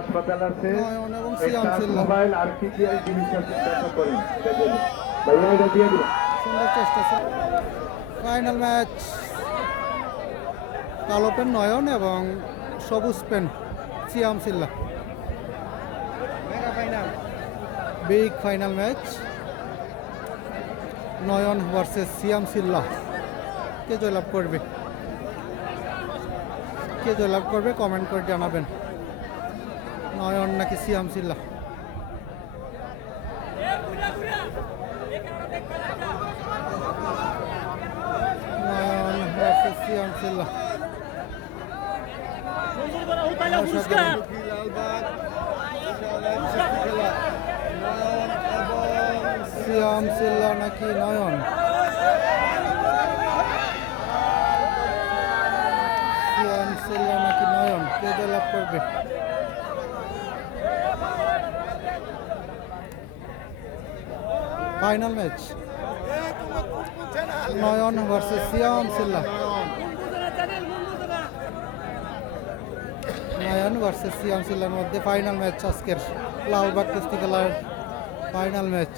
হাসপাতাল আছে, নয়ন এবং একটা সিয়ামসিল্লা। মোবাইল আর পিজিআই জিনিস আছে, দেখা করেন এটা দিয়ে দিন। ভাইয়া এটা দিয়ে দিন। সুন্দর চেষ্টা ছিল। ফাইনাল ম্যাচ কালো পেন নয়ন এবং সবুজ পেন সিয়ামসিল্লা। বিগ ফাইনাল ম্যাচ নয়ন ভার্সেস সিয়ামসিল্লা। কে জয়লাভ করবে, কে জয়লাভ করবে কমেন্ট করে জানাবেন। নয়ন নাকি সিয়ামসিল্লা? নয়ন ভার্সেস সিয়ামসিল্লা। সিয়ামসিল্লা নাকি নয়ন? সিয়ামসিল্লা নাকি নয়ন, কে জয়লাভ করবে? ফাইনাল ম্যাচ নয়ন ভার্সেস সিয়ামসিল্লা। নয়ন ভার্সেস সিয়ামসিল্লার মধ্যে ফাইনাল ম্যাচ আজকের লালবাগ কুস্তি খেলার ফাইনাল ম্যাচ।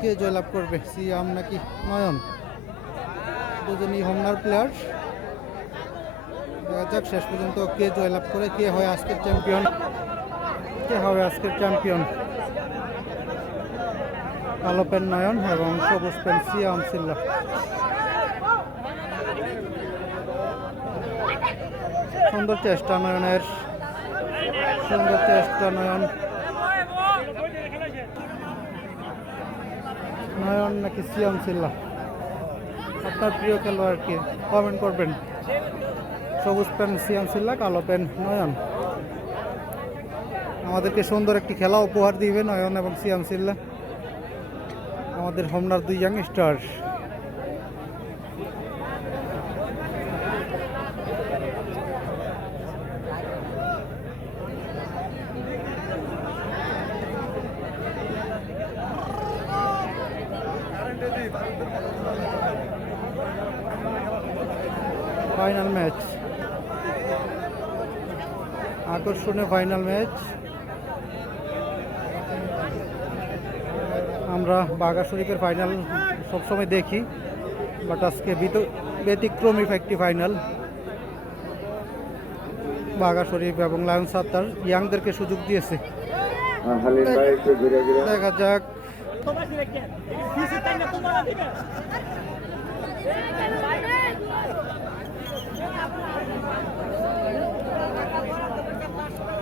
কে জয়লাভ করবে, সিয়াম নাকি নয়ন? দুজনই হোমনার প্লেয়ার। দেখা যাক শেষ পর্যন্ত কে জয়লাভ করে, কে হয় আজকের চ্যাম্পিয়ন, কে হবে আজকের চ্যাম্পিয়ন। কালো পেন নয়ন এবং সবুজ পেন সিয়ামসিল্লা। সুন্দর চেষ্টা নয়নের, সুন্দর চেষ্টা নয়ন। নয়ন নাকি সিয়ামসিল্লা? আপনার প্রিয় খেলোয়াড়কে কমেন্ট করবেন। সবুজ পেন সিয়ামসিল্লা, কালো পেন নয়ন। আমাদেরকে সুন্দর একটি খেলা উপহার দিবে নয়ন এবং সিয়ামসিল্লা, আমাদের হোমনার দুই ইয়াং স্টার। ফাইনাল ম্যাচ, আকর্ষণীয় ফাইনাল ম্যাচ। আমরা বাঘা শরীফের ফাইনাল সবসময় দেখি, বাট আজকে ব্যতিক্রমী একটি ফাইনাল। বাঘা শরীফ এবং লায়ন সাত্তার ইয়াংদেরকে সুযোগ দিয়েছে। দেখা যাক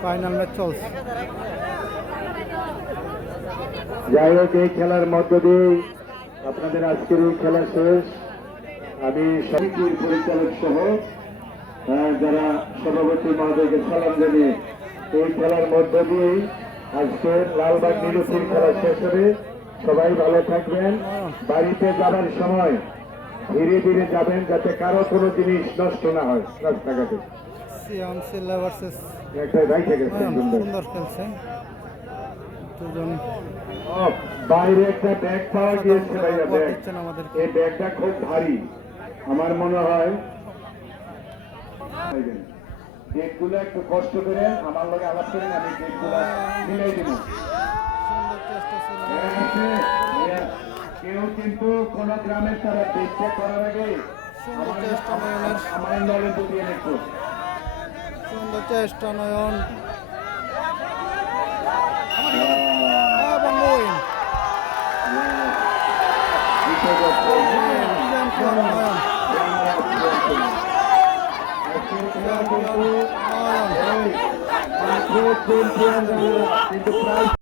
ফাইনাল ম্যাচ চলছে। যাই হোক, এই খেলার মধ্য দিয়ে আপনাদের আজকের এই খেলা শেষ। আমি সমিতির পরিচালক সহ যারা সভাপতি মহোদয়কে সালাম জানিয়ে এই খেলার মধ্য দিয়েই আজকের লালবাগ নীলুপুর খেলা শেষ হবে। সবাই ভালো থাকবেন। বাড়িতে যাবার সময় ধীরে ধীরে যাবেন, যাতে কারো কোনো জিনিস নষ্ট না হয় রাস্তাঘাটে। সিয়ামসিল্লা ভার্সেস ভাই থেকে সুন্দর খেলছে দুজন। বাইরে একটা ব্যাগ পাওয়া গিয়েছে ভাইয়া, ব্যাগ। আমাদেরকে এই ব্যাগটা খুব ভারী, আমার মনে হয় ব্যাগগুলো একটু কষ্ট করে আমার লগে আলাপ করেন, আমি ব্যাগগুলো মিলাই দিব। কেউ কিন্তু কোন গ্রামের তারা ব্যাগ করার আগে আমার নলেজ দিয়ে দেখো। সুন্দর চেষ্টা নয়ন। কিন্তু